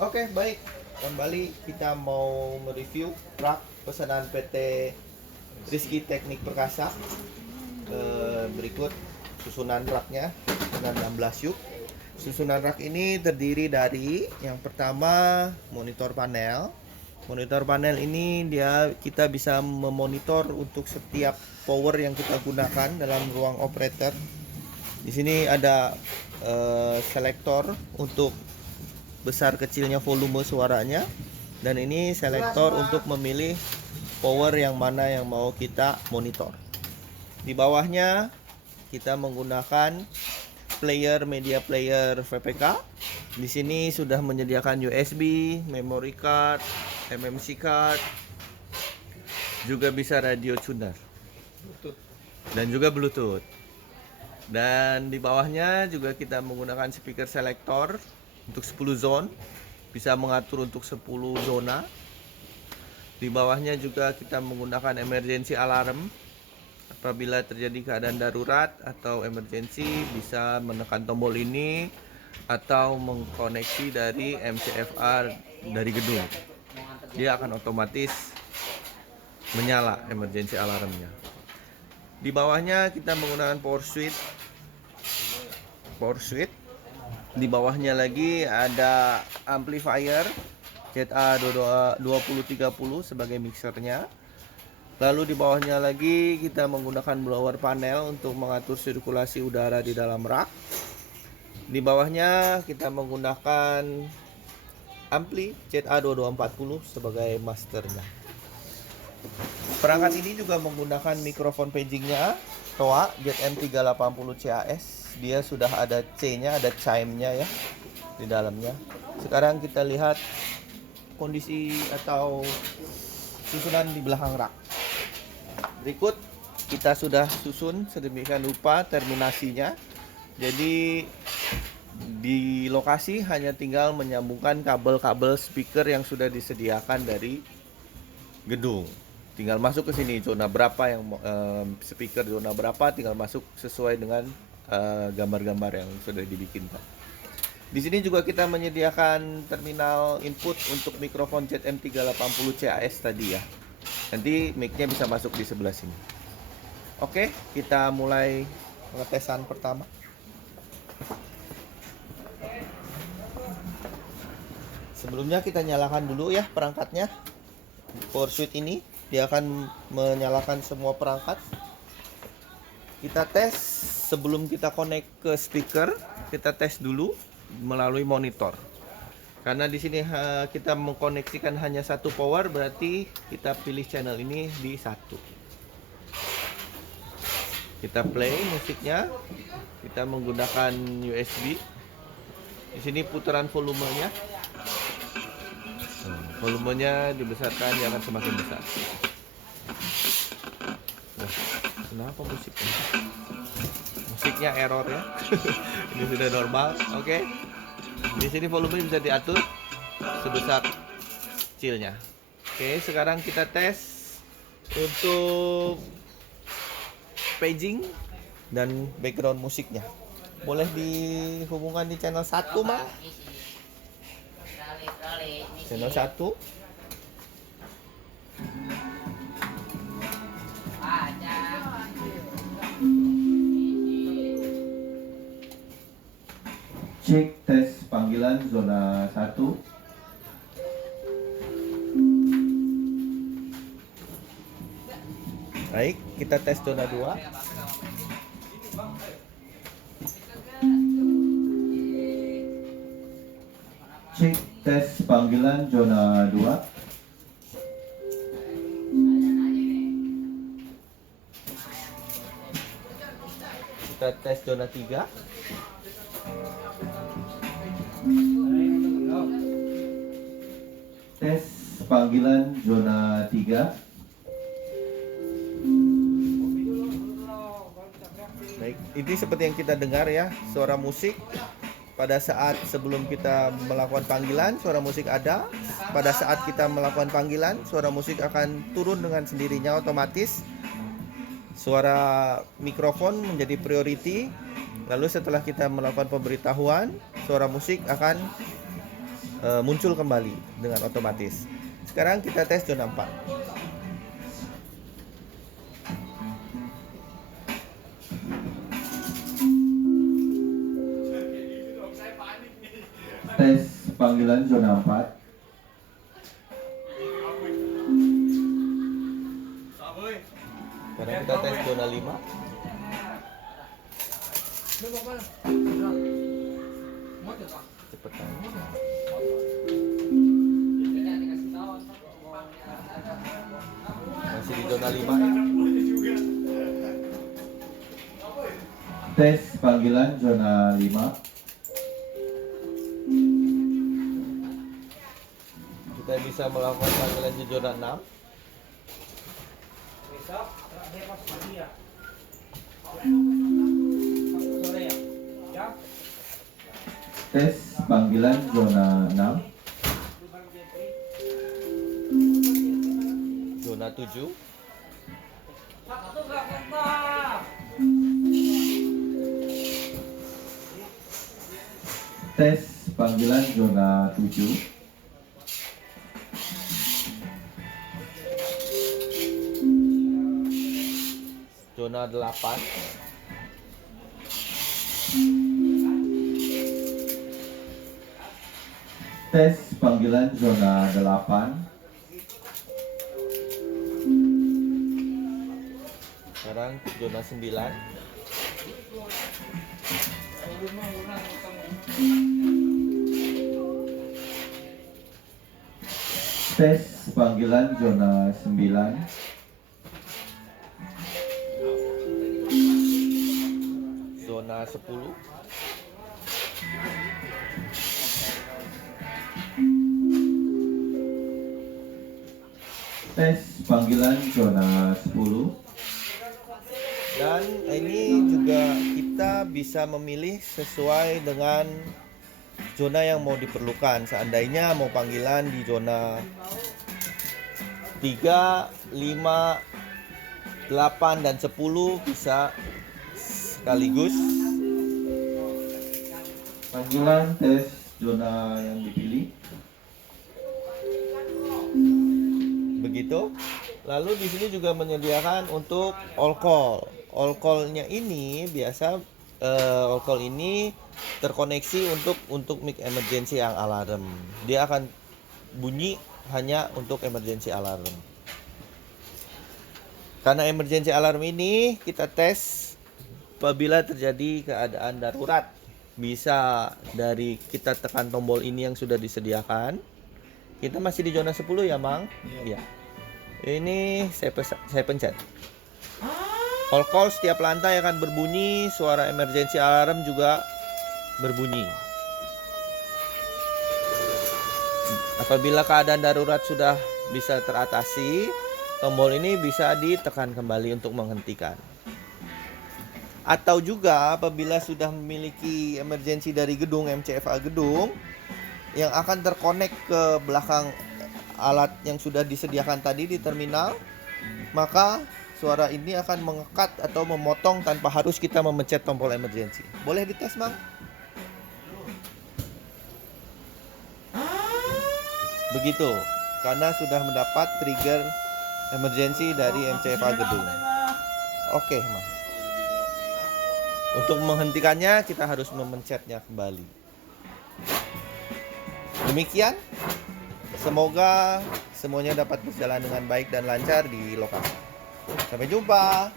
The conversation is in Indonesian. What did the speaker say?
Oke, baik. Kembali kita mau mereview rak pesanan PT Rizky Teknik Perkasa. Berikut susunan raknya dengan 16 yuk. Susunan rak ini terdiri dari yang pertama monitor panel. Monitor panel ini kita bisa memonitor untuk setiap power yang kita gunakan dalam ruang operator. Di sini ada selektor untuk besar kecilnya volume suaranya, dan ini selektor untuk memilih power yang mana yang mau kita monitor. Di bawahnya kita menggunakan media player VPK. Di sini sudah menyediakan USB, memory card, MMC card, juga bisa radio tuner dan juga Bluetooth. Dan di bawahnya juga kita menggunakan speaker selector untuk 10 zone, bisa mengatur untuk 10 zona. Di bawahnya juga kita menggunakan emergency alarm. Apabila terjadi keadaan darurat atau emergency, bisa menekan tombol ini atau mengkoneksi dari MCFR dari gedung. Dia akan otomatis menyala emergency alarmnya. Di bawahnya kita menggunakan power switch. Di bawahnya lagi ada amplifier ZA2030 sebagai mixernya. Lalu di bawahnya lagi kita menggunakan blower panel untuk mengatur sirkulasi udara di dalam rak. Di bawahnya kita menggunakan ampli ZA2240 sebagai masternya. Perangkat ini juga menggunakan mikrofon pagingnya TOA ZM380 CAS. Dia sudah ada C-nya, ada chime-nya ya di dalamnya. Sekarang kita lihat kondisi atau susunan di belakang rak. Berikut kita sudah susun sedemikian rupa terminasinya. Jadi di lokasi hanya tinggal menyambungkan kabel-kabel speaker yang sudah disediakan dari gedung. Tinggal masuk ke sini zona berapa yang speaker zona berapa, tinggal masuk sesuai dengan gambar-gambar yang sudah dibikin, Pak. Di sini juga kita menyediakan terminal input untuk mikrofon ZM380 CAS tadi ya. Nanti mic-nya bisa masuk di sebelah sini. Oke, kita mulai pengetesan pertama. Sebelumnya kita nyalakan dulu ya perangkatnya. Power switch ini dia akan menyalakan semua perangkat. Kita tes sebelum kita connect ke speaker, kita tes dulu melalui monitor. Karena di sini kita mengkoneksikan hanya satu power, berarti kita pilih channel ini di satu. Kita play musiknya, kita menggunakan USB. Di sini putaran volumenya. Volumenya dibesarkan, dia akan semakin besar. Wah, kenapa musiknya? Musiknya error ya. Ini sudah normal, oke. Di sini volume bisa diatur sebesar kecilnya. Oke, sekarang kita tes untuk paging dan background musiknya. Boleh dihubungkan di channel 1, Mas. Channel 1. Cek tes panggilan zona 1. Baik, kita tes zona 2. Cek tes panggilan zona 2. Kita tes zona 3. Tes panggilan zona 3. Baik, ini seperti yang kita dengar ya, suara musik. Pada saat sebelum kita melakukan panggilan, suara musik ada. Pada saat kita melakukan panggilan, suara musik akan turun dengan sendirinya otomatis. Suara mikrofon menjadi priority. Lalu setelah kita melakukan pemberitahuan, suara musik akan muncul kembali dengan otomatis. Sekarang kita tes zona 4. Tes panggilan zona 4. Sekarang kita tes zona 5. Cepetan. Masih di zona 5 ya. Tes panggilan zona 5. Kita bisa melakukan panggilan di zona 6. Tes panggilan zona 6. Zona 7. Tes panggilan zona 7. Zona 8. Tes panggilan zona 8. Sekarang zona 9. Tes panggilan zona 9. Zona 10. Tes panggilan zona 10. Dan ini juga kita bisa memilih sesuai dengan zona yang mau diperlukan. Seandainya mau panggilan di zona 3, 5, 8, dan 10 bisa sekaligus. Panggilan tes zona yang dipilih. Begitu. Lalu di sini juga menyediakan untuk all call. All call-nya ini biasa all call ini terkoneksi untuk mic emergency yang alarm. Dia akan bunyi hanya untuk emergency alarm. Karena emergency alarm ini kita tes apabila terjadi keadaan darurat. Bisa dari kita tekan tombol ini yang sudah disediakan. Kita masih di zona 10 ya, Mang? Iya. Ini saya pencet. All call setiap lantai akan berbunyi, suara emergency alarm juga berbunyi. Apabila keadaan darurat sudah bisa teratasi, tombol ini bisa ditekan kembali untuk menghentikan. Atau juga apabila sudah memiliki emergency dari gedung MCFA gedung yang akan terkonek ke belakang alat yang sudah disediakan tadi di terminal, maka suara ini akan mengekat atau memotong tanpa harus kita memencet tombol emergency. Boleh dites, Mang? Begitu, karena sudah mendapat trigger emergency dari MCFA gedung. Oke, Mang. Untuk menghentikannya kita harus memencetnya kembali. Demikian, semoga semuanya dapat berjalan dengan baik dan lancar di lokasi. Sampai jumpa.